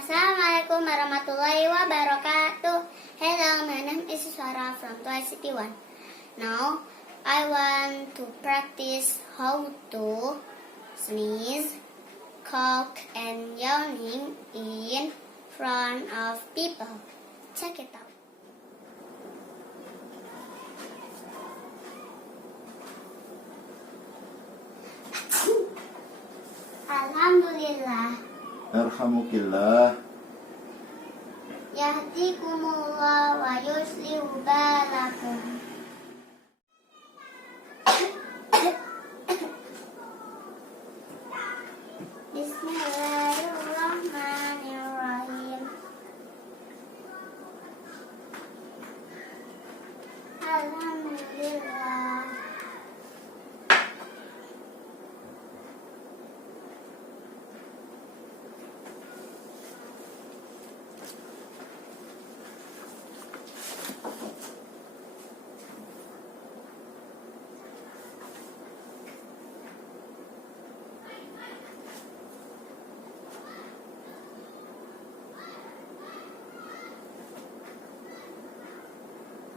Assalamualaikum warahmatullahi wabarakatuh. Hello, my name is Sarah from Twice City 1. Now, I want to practice how to sneeze, cough, and yawning in front of people. Check it out. Alhamdulillah. Yarhamukillah. Yahdikumullah wa yuslihu balakum. Bismillahirrahmanirrahim. Alhamdulillah.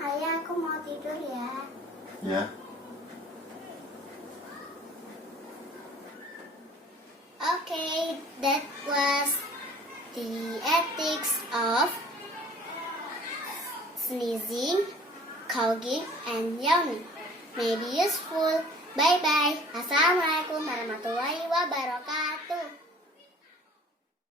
Ayah, aku mau tidur ya. Ya. Okay, that was the ethics of sneezing, coughing, and yawning. May be useful. Bye bye. Assalamualaikum warahmatullahi wabarakatuh.